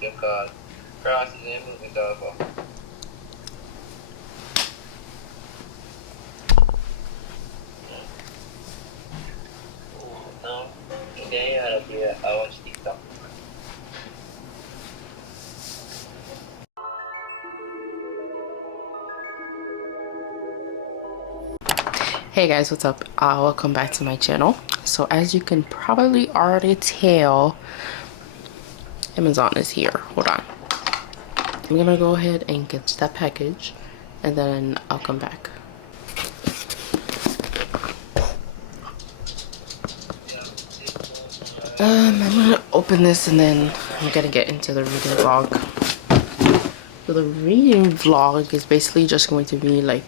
yung call. Pero kasi ito ako. No, hindi harap niya. Awan sa TikTok. Hey guys, what's up? Welcome back to my channel. So as you can probably already tell, Amazon is here. Hold on. I'm gonna go ahead and get that package and then I'll come back. I'm gonna open this and then I'm gonna get into the reading vlog. So the reading vlog is basically just going to be like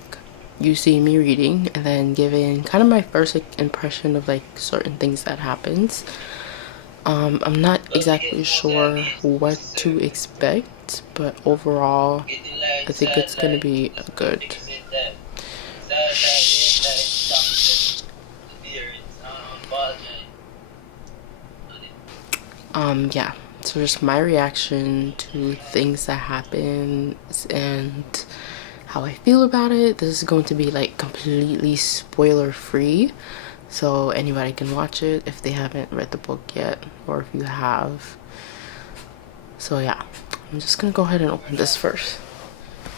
you see me reading and then giving kind of my first impression of like certain things that happens. I'm not exactly sure what to expect, but overall I think it's gonna be a good. Yeah, so just my reaction to things that happen and how I feel about it. This is going to be like completely spoiler free, so anybody can watch it if they haven't read the book yet, or if you have. So yeah, I'm just gonna go ahead and open this first.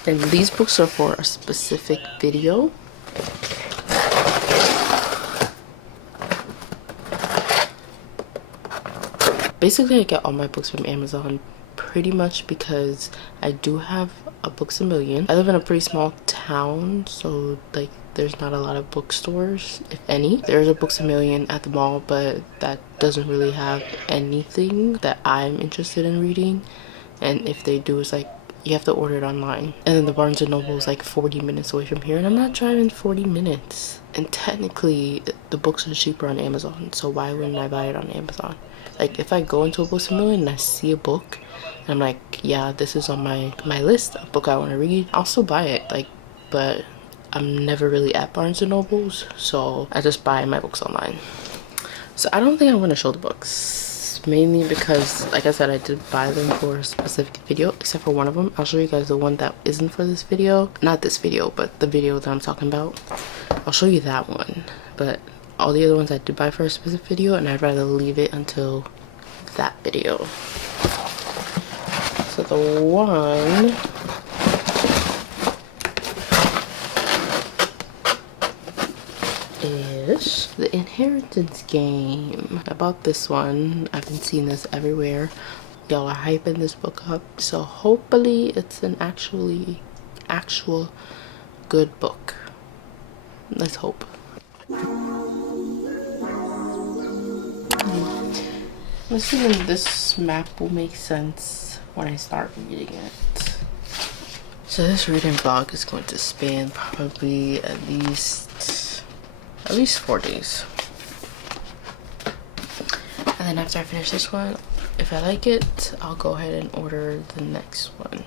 And these books are for a specific video. Basically, I get all my books from Amazon pretty much because I do have a Books A Million. I live in a pretty small town, so like there's not a lot of bookstores, if any. There's a Books A Million at the mall, but that doesn't really have anything that I'm interested in reading. And if they do, it's like you have to order it online. And then the Barnes & Noble is like 40 minutes away from here, and I'm not driving 40 minutes. And technically, the books are cheaper on Amazon, so why wouldn't I buy it on Amazon? Like if I go into a Books A Million and I see a book and I'm like, yeah, this is on my list of book I want to read, I'll still buy it. Like, but I'm never really at Barnes & Nobles, so I just buy my books online. So I don't think I'm going to show the books, mainly because, like I said, I did buy them for a specific video, except for one of them. I'll show you guys the one that isn't for this video. Not this video, but the video that I'm talking about. I'll show you that one, but all the other ones I did buy for a specific video, and I'd rather leave it until that video. So the one is The Inheritance Game. I bought this one. I've been seeing this everywhere. Y'all are hyping this book up, so hopefully it's an actual good book. Let's hope. I'm assuming this map will make sense when I start reading it. So this reading vlog is going to span probably at least 4 days. And then after I finish this one, if I like it, I'll go ahead and order the next one.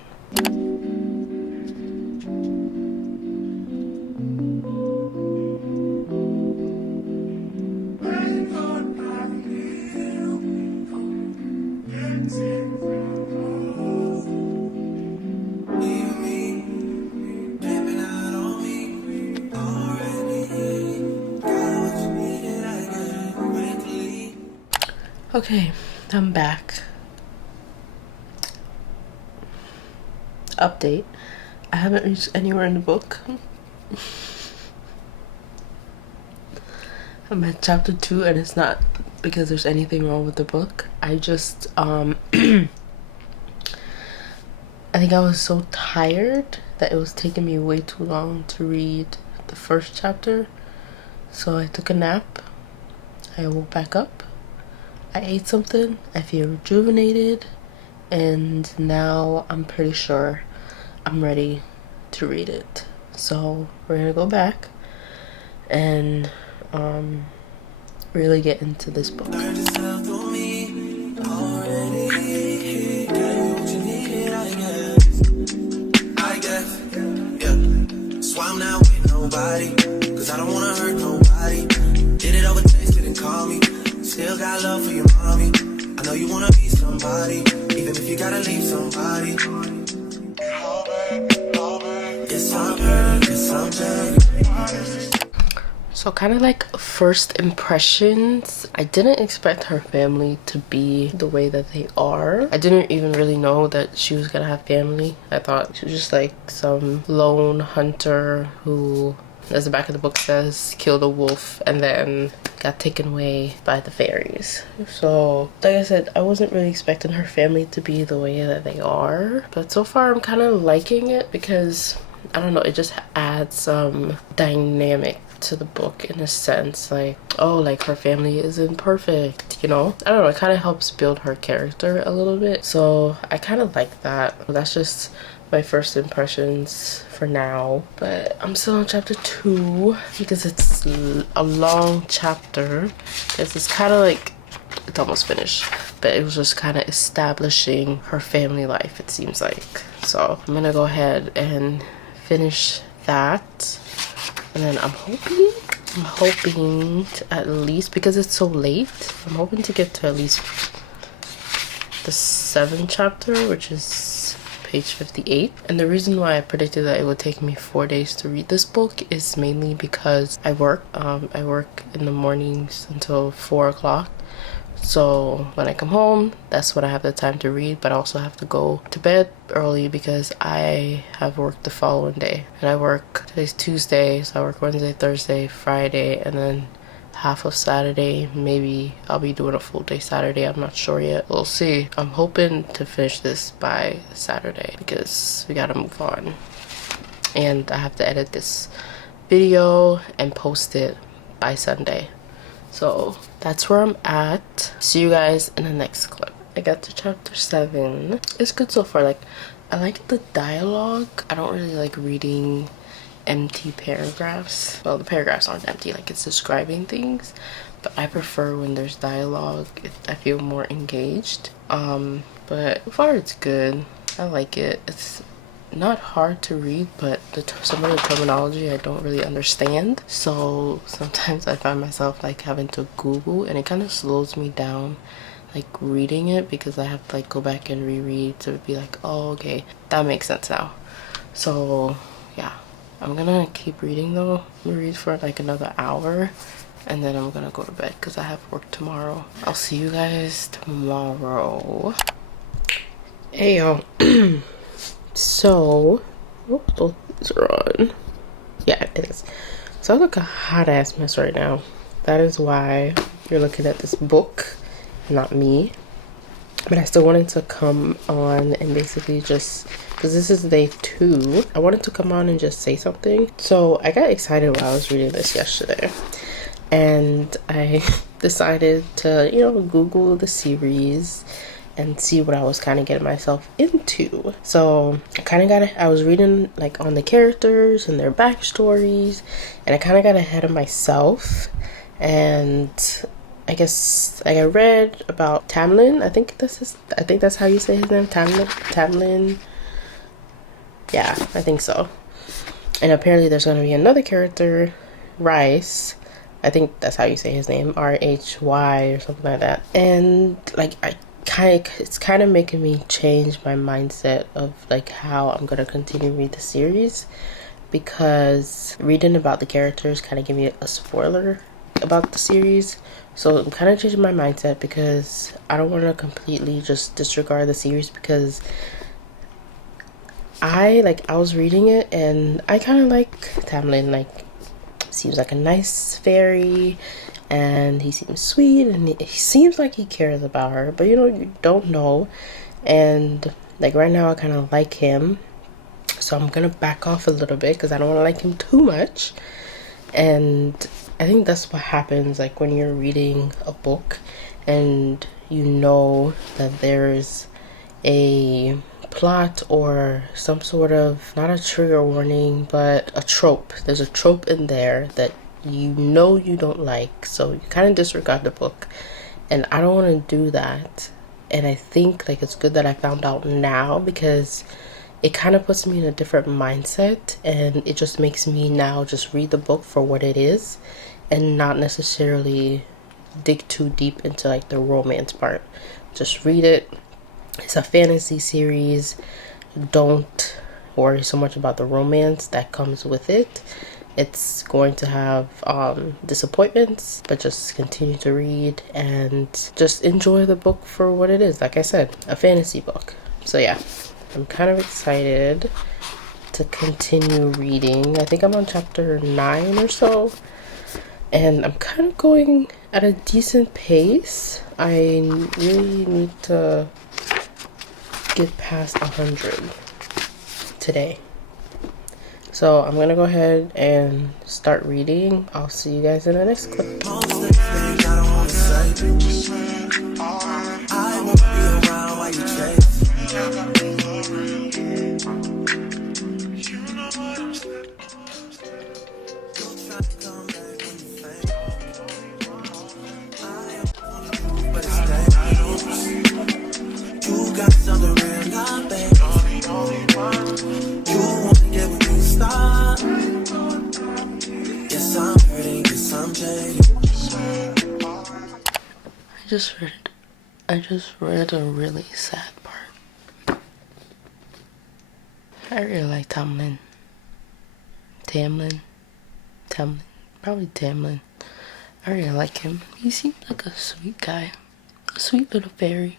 Okay, I'm back. Update. I haven't reached anywhere in the book. I'm at chapter 2, and it's not because there's anything wrong with the book. I just I think I was so tired that it was taking me way too long to read the first chapter. So I took a nap. I woke back up. I ate something, I feel rejuvenated, and now I'm pretty sure I'm ready to read it. So we're gonna go back and really get into this book. Swam now with nobody, cause I don't wanna hurt nobody. Did it over text, didn't call me. Still got love for your mommy. I know you wanna be somebody. somebody, even if you gotta leave somebody. Yes, I'm hurt, yes, I'm dead. So kind of like first impressions, I didn't expect her family to be the way that they are. I didn't even really know that she was gonna have family. I thought she was just like some lone hunter who, as the back of the book says, killed a wolf and then got taken away by the fairies. So like I said, I wasn't really expecting her family to be the way that they are, but so far I'm kind of liking it because I don't know, it just adds some dynamic to the book in a sense, like, oh, like her family isn't perfect, you know. I don't know, it kind of helps build her character a little bit, so I kind of like that. That's just my first impressions for now, but I'm still on chapter 2 because it's a long chapter, because it's kind of like, it's almost finished, but it was just kind of establishing her family life, it seems like. So I'm gonna go ahead and finish that, and then I'm hoping to at least, because it's so late, I'm hoping to get to at least the 7th chapter, which is page 58. And the reason why I predicted that it would take me 4 days to read this book is mainly because I work in the mornings until 4 o'clock. So when I come home, that's when I have the time to read, but I also have to go to bed early because I have work the following day. And I work, today's Tuesday, so I work Wednesday, Thursday, Friday, and then half of Saturday. Maybe I'll be doing a full day Saturday, I'm not sure yet. We'll see. I'm hoping to finish this by Saturday because we gotta move on. And I have to edit this video and post it by Sunday. So that's where I'm at. See you guys in the next clip. I got to chapter 7. It's good so far. Like, I like the dialogue. I don't really like reading empty paragraphs. Well, the paragraphs aren't empty, like it's describing things, but I prefer when there's dialogue. I feel more engaged. But so far it's good. I like it. It's not hard to read, but some of the terminology I don't really understand, so sometimes I find myself like having to Google, and it kind of slows me down like reading it, because I have to like go back and reread to be like, oh, okay, that makes sense now. So yeah, I'm gonna keep reading though. I'm gonna read for like another hour, and then I'm gonna go to bed because I have work tomorrow. I'll see you guys tomorrow. Hey y'all. So, oh, both these are on. Yeah, it is. So I look a hot ass mess right now. That is why you're looking at this book, not me. But I still wanted to come on and basically just, because this is day 2, I wanted to come on and just say something. So I got excited while I was reading this yesterday, and I decided to, you know, Google the series and see what I was kind of getting myself into. So I kind of I was reading like on the characters and their backstories, and I kind of got ahead of myself. And I guess like I read about Tamlin. I think that's how you say his name, Tamlin. Yeah, I think so. And apparently there's gonna be another character, Rice. I think that's how you say his name, R-H-Y or something like that. And like it's kind of making me change my mindset of like how I'm gonna continue to read the series, because reading about the characters kind of give me a spoiler about the series. So I'm kind of changing my mindset because I don't want to completely just disregard the series, because I was reading it and I kind of like Tamlin. Like, seems like a nice fairy, and he seems sweet, and he seems like he cares about her, but you know, you don't know. And like right now I kind of like him, so I'm gonna back off a little bit because I don't want to like him too much. And I think that's what happens like when you're reading a book and you know that there's a plot or some sort of, not a trigger warning, but a trope. There's a trope in there that you know you don't like, so you kind of disregard the book, and I don't want to do that. And I think like it's good that I found out now, because it kind of puts me in a different mindset, and it just makes me now just read the book for what it is and not necessarily dig too deep into like the romance part. Just read it It's a fantasy series. Don't worry so much about the romance that comes with it. It's going to have disappointments, but just continue to read and just enjoy the book for what it is. Like I said, a fantasy book. So yeah, I'm kind of excited to continue reading. I think I'm on chapter 9 or so, and I'm kind of going at a decent pace. I really need to get past 100 today. So I'm gonna go ahead and start reading. I'll see you guys in the next clip. You got something real, not bad. You wanna get with me, stop. Yes, I'm hurting, yes, I'm jaded. I just read a really sad part. I really like Tamlin. Probably Tamlin. I really like him. He seems like a sweet guy. A sweet little fairy.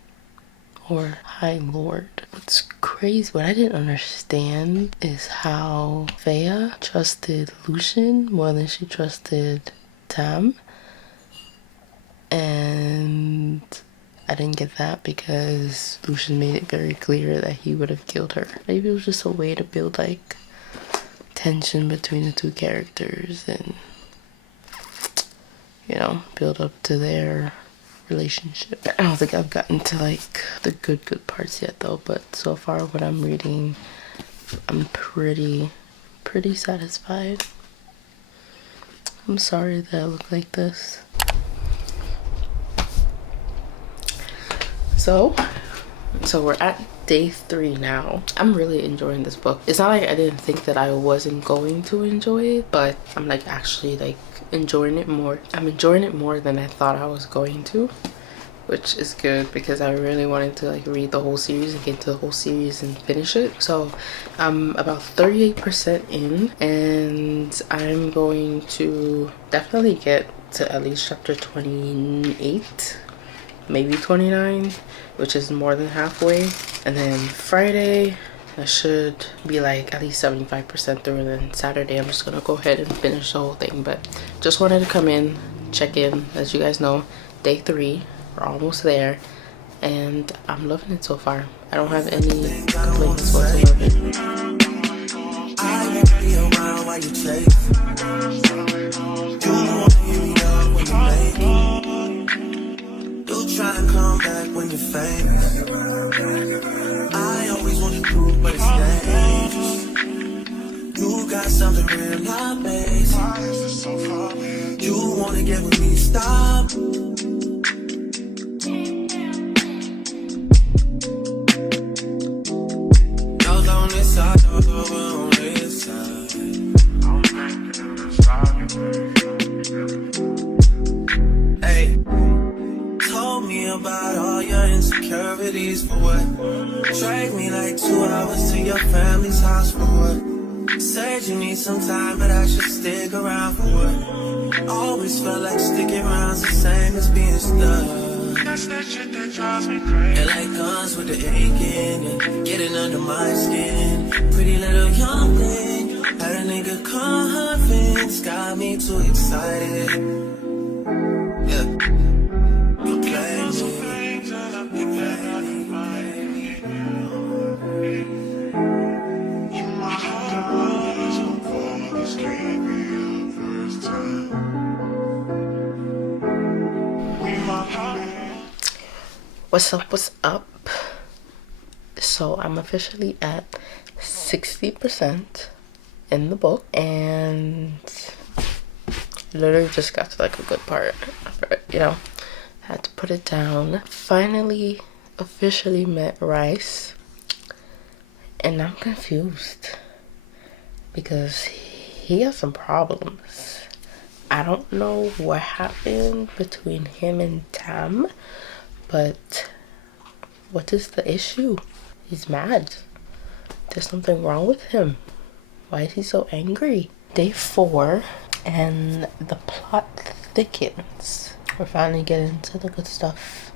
Or High Lord. What's crazy, what I didn't understand is how Fea trusted Lucian more than she trusted Tam. And I didn't get that because Lucian made it very clear that he would have killed her. Maybe it was just a way to build like tension between the two characters and, you know, build up to their relationship. I don't think I've gotten to like the good parts yet though, but so far what I'm reading, I'm pretty satisfied. I'm sorry that I look like this. So we're at day 3 now. I'm really enjoying this book. It's not like I didn't think that I wasn't going to enjoy it, but I'm like actually like enjoying it more. I'm enjoying it more than I thought I was going to, which is good because I really wanted to like read the whole series and get to the whole series and finish it. So I'm about 38% in, and I'm going to definitely get to at least chapter 28, maybe 29, which is more than halfway. And then Friday I should be like at least 75% through, and then Saturday I'm just gonna go ahead and finish the whole thing. But just wanted to come in, check in. As you guys know, day 3, we're almost there, and I'm loving it so far. I don't have any complaints whatsoever. I won't be around while you chase. You wanna hear me up when you make it. You try and come back when you're famous. I always want to prove, but it's dangerous. You got something real, not base. You wanna get with me, stop. Yours on this side, yours over on this side. Hey, told me about all your insecurities for what? Drag me like 2 hours to your family's house for what? Said you need some time, but I should stick around for what? Always felt like sticking around's the same as being stuck. That's that shit that drives me crazy. And like guns with the aching and getting under my skin. Pretty little young thing, had a nigga convinced, got me too excited. Yeah, you play me. You play me. You my heart, so far, this can't be your first time. We my heart. What's up? So I'm officially at 60% in the book, and literally just got to like a good part, you know, had to put it down. Finally officially met Rice, and I'm confused because he has some problems. I don't know what happened between him and Tam, but What is the issue? He's mad. There's something wrong with him. Why is he so angry? Day 4, and the plot thickens. We're finally getting to the good stuff.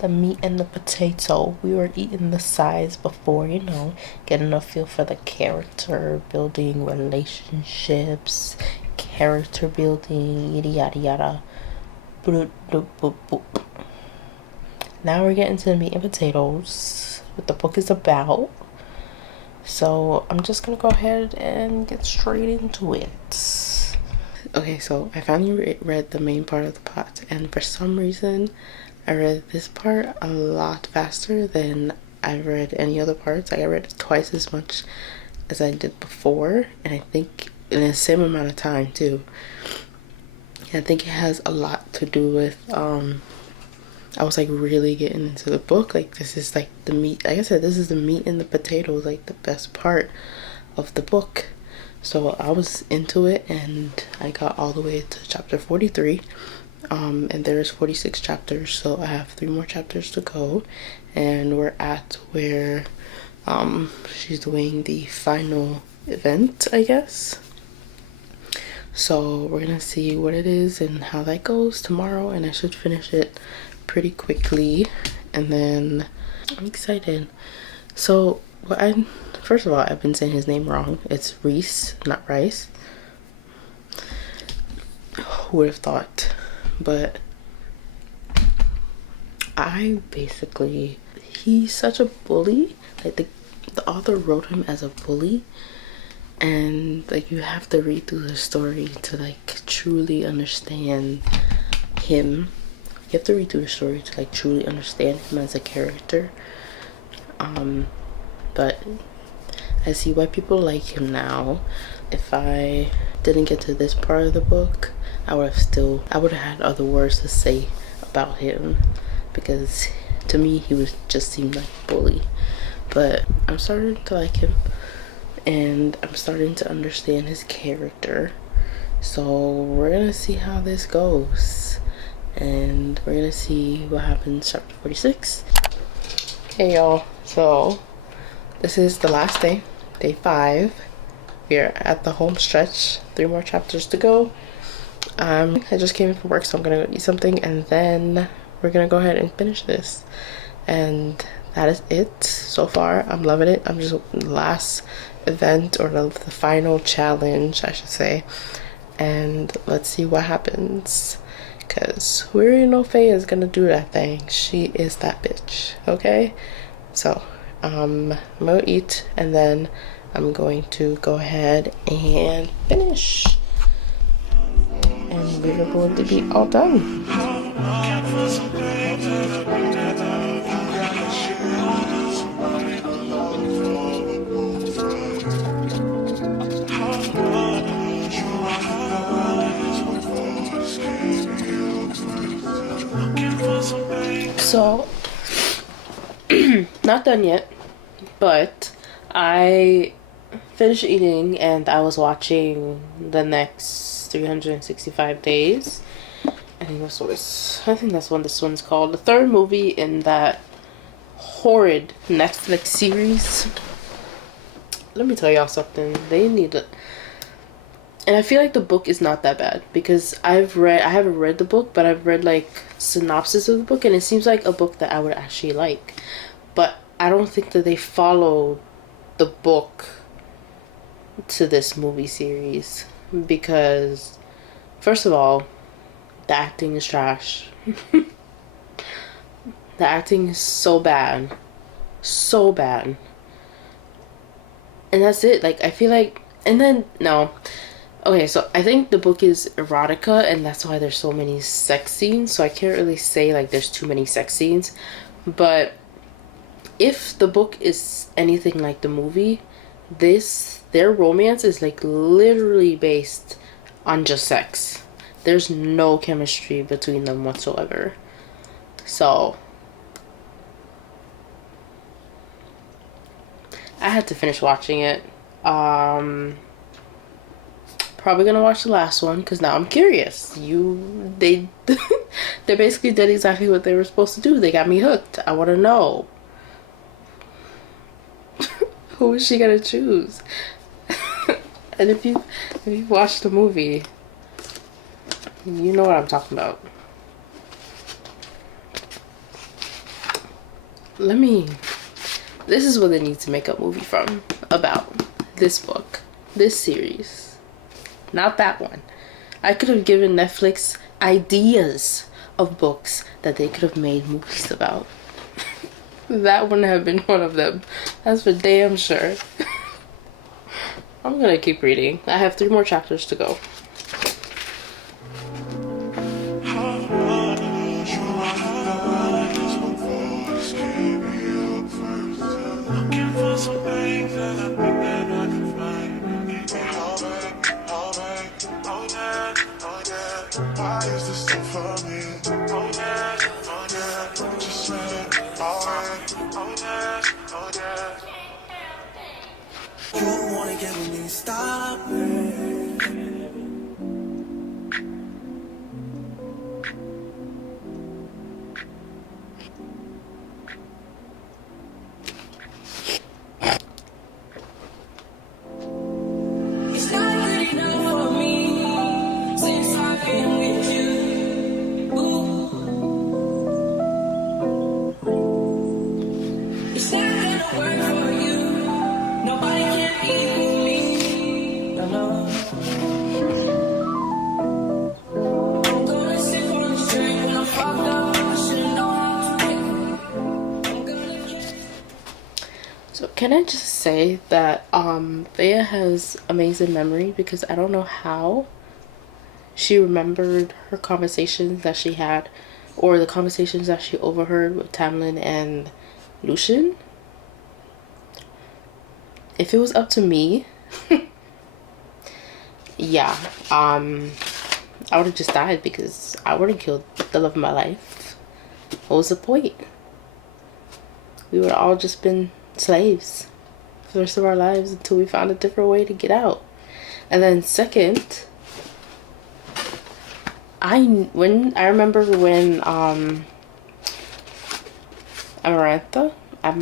The meat and the potato. We were eating the sides before, you know, getting a feel for the character building, relationships, character building, yada yada yada. Boop, boop, boop, boop. Now we're getting to the meat and potatoes, what the book is about. So I'm just gonna go ahead and get straight into it. Okay, so I finally read the main part of the plot, and for some reason I read this part a lot faster than I read any other parts. Like, I read it twice as much as I did before, and I think in the same amount of time too. And I think it has a lot to do with I was like really getting into the book. Like, this is like the meat, like I said, this is the meat and the potatoes, like the best part of the book. So I was into it, and I got all the way to chapter 43. And there's 46 chapters, so I have 3 more chapters to go, and we're at where she's doing the final event, I guess. So we're gonna see what it is and how that goes tomorrow, and I should finish it pretty quickly. And then I'm excited. So first of all, I've been saying his name wrong. It's Reese, not Rice. Who would have thought? But he's such a bully. Like, the author wrote him as a bully, and like, you have to read through the story to like truly understand him. You have to read through the story to like truly understand him as a character. But I see why people like him now. If I didn't get to this part of the book, I would have had other words to say about him, because to me he just seemed like a bully. But I'm starting to like him, and I'm starting to understand his character. So we're gonna see how this goes, and we're gonna see what happens chapter 46. Hey y'all, so this is the last day, day 5. We're at the home stretch, 3 more chapters to go. I just came in from work, so I'm gonna go eat something, and then we're gonna go ahead and finish this. And that is it so far. I'm loving it. I'm just the last event, or the final challenge, I should say, and let's see what happens, because we already know Faye is gonna do that thing. She is that bitch. Okay, so I'm gonna eat, and then I'm going to go ahead and finish, and we're going to be all done. So not done yet, but I finished eating, and I was watching the next 365 days. I think that's what this one's called. The 3rd movie in that horrid Netflix series. Let me tell y'all something. They need it. And I feel like the book is not that bad, because I haven't read the book, but I've read like synopsis of the book, and it seems like a book that I would actually like. But I don't think that they follow the book to this movie series, because first of all, the acting is trash. The acting is so bad. So bad. And that's it. Like, I feel like, and then, no. Okay, so I think the book is erotica, and that's why there's so many sex scenes. So I can't really say like there's too many sex scenes. But if the book is anything like the movie, their romance is like literally based on just sex. There's no chemistry between them whatsoever. So I had to finish watching it. Probably gonna watch the last one, because now I'm curious. They basically did exactly what they were supposed to do. They got me hooked. I want to know Who is she gonna choose? And if you watch the movie, you know what I'm talking about. This is what they need to make a movie about this book, this series, not that one. I could have given Netflix ideas of books that they could have made movies about. That wouldn't have been one of them. That's for damn sure. I'm gonna keep reading. I have 3 more chapters to go. You wanna get with me, stop it. It's not good enough for me since I've been with you. Ooh. It's not gonna work for you. Nobody can equal me. No, no. I'm gonna sit on the string when I'm fucked up. I should've known how to make it. I'm gonna get. So can I just say that Thea has amazing memory, because I don't know how she remembered her conversations that she had, or the conversations that she overheard with Tamlin and Lucian. If it was up to me, yeah, I would have just died, because I would have killed the love of my life. What was the point? We would have all just been slaves for the rest of our lives until we found a different way to get out. And then second, I remember when Amarantha. I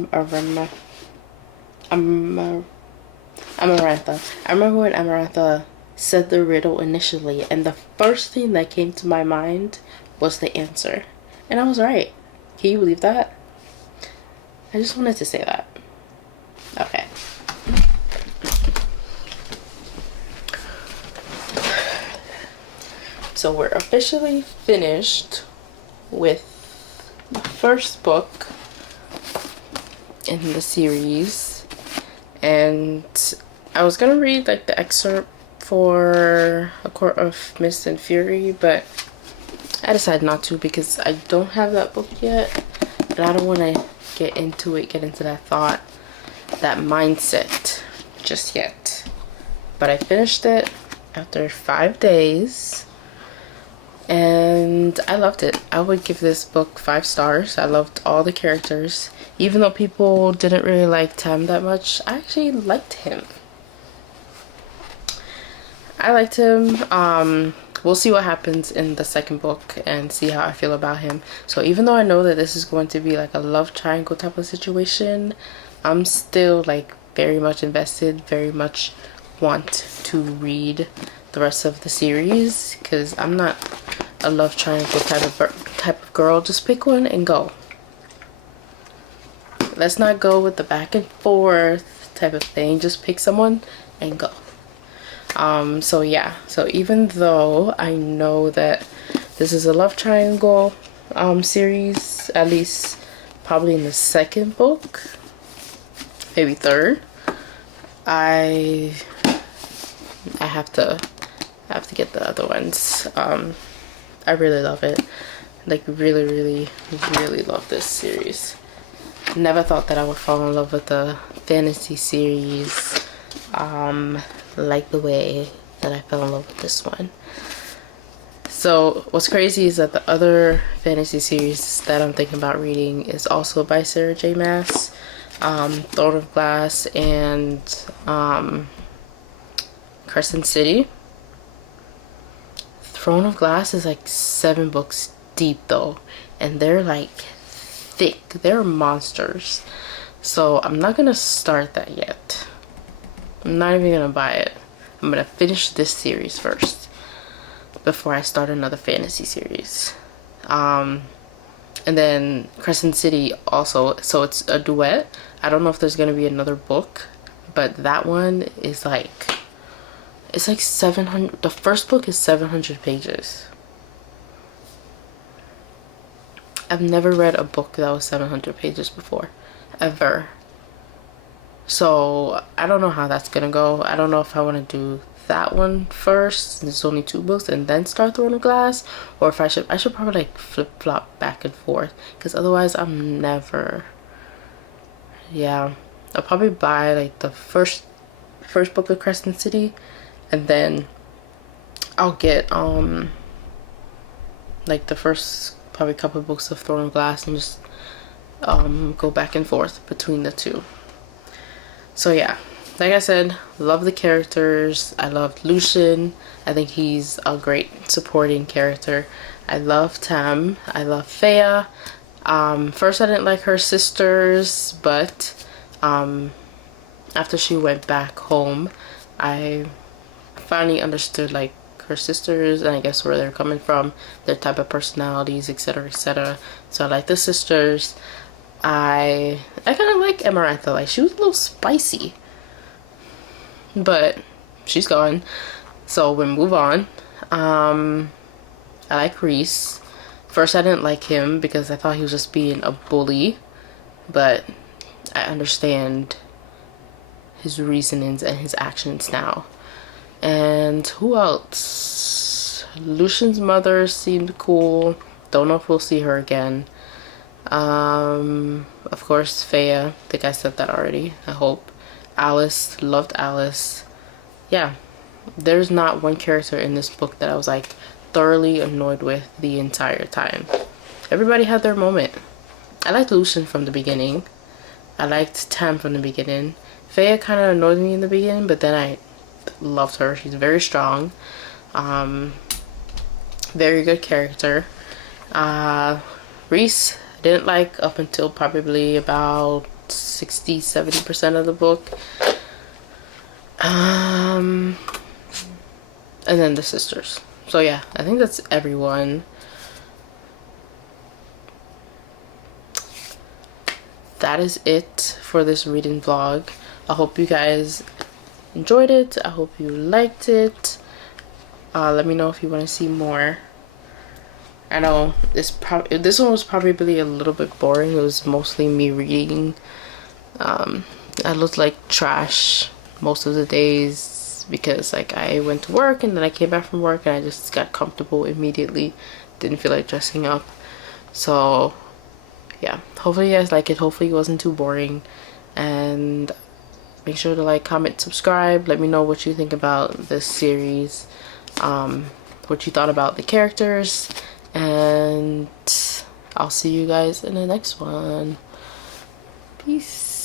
remember when Amarantha said the riddle initially, and the first thing that came to my mind was the answer. And I was right. Can you believe that? I just wanted to say that. Okay. So we're officially finished with the first book in the series, and I was gonna read like the excerpt for A Court of Mist and Fury, but I decided not to, because I don't have that book yet, and I don't want to get into that thought, that mindset just yet. But I finished it after 5 days, and I loved it. I would give this book 5 stars. I loved all the characters. Even though people didn't really like Tam that much, I actually liked him. I liked him. We'll see what happens in the second book and see how I feel about him. So even though I know that this is going to be like a love triangle type of situation, I'm still like very much invested, very much want to read the rest of the series, because I'm not a love triangle type of girl. Just pick one and go. Let's not go with the back and forth type of thing. Just pick someone and go. So yeah, so even though I know that this is a love triangle series, at least probably in the second book, maybe third, I have to get the other ones. I really love it. Like really love this series. Never thought that I would fall in love with a fantasy series like the way that I fell in love with this one. So what's crazy is that the other fantasy series that I'm thinking about reading is also by Sarah J Maas, Throne of Glass and Crescent City. Throne of Glass is like 7 books deep though, and they're like thick. They're monsters. So I'm not gonna start that yet. I'm not even gonna buy it. I'm gonna finish this series first before I start another fantasy series. And then Crescent City also, so it's a duet. I don't know if there's gonna be another book, but that one is like, it's like 700. The first book is 700 pages. I've never read a book that was 700 pages before, ever. So I don't know how that's gonna go. I don't know if I want to do that one first, there's only 2 books, and then start Throne of Glass, or if I should probably like flip-flop back and forth, because otherwise I'm never, yeah, I'll probably buy like the first book of Crescent City, and then I'll get like the first probably couple of books of Throne of Glass, and just go back and forth between the 2. So yeah, like I said, love the characters. I loved Lucian. I think he's a great supporting character. I love Tam. I love Fea. First I didn't like her sisters, but after she went back home, I finally understood like her sisters, and I guess where they're coming from, their type of personalities, etc, etc. So I like the sisters. I kind of like Amarantha. Like, she was a little spicy, but she's gone, so we move on. I like Reese. First I didn't like him because I thought he was just being a bully, but I understand his reasonings and his actions now. And who else? Lucian's mother seemed cool. Don't know if we'll see her again. Of course, Fea. I think I said that already, I hope. Alice. Loved Alice. Yeah, there's not one character in this book that I was like thoroughly annoyed with the entire time. Everybody had their moment. I liked Lucian from the beginning. I liked Tam from the beginning. Fea kind of annoyed me in the beginning, but then I loved her. She's very strong. Very good character. Reese didn't like up until probably about 60-70% of the book. And then the sisters. So yeah, I think that's everyone. That is it for this reading vlog. I hope you guys enjoyed it. I hope you liked it. Let me know if you want to see more. I know this one was probably a little bit boring. It was mostly me reading. I looked like trash most of the days because like I went to work and then I came back from work and I just got comfortable immediately. Didn't feel like dressing up. So yeah, hopefully you guys like it. Hopefully it wasn't too boring, and make sure to like, comment, subscribe. Let me know what you think about this series, what you thought about the characters, and I'll see you guys in the next one. Peace.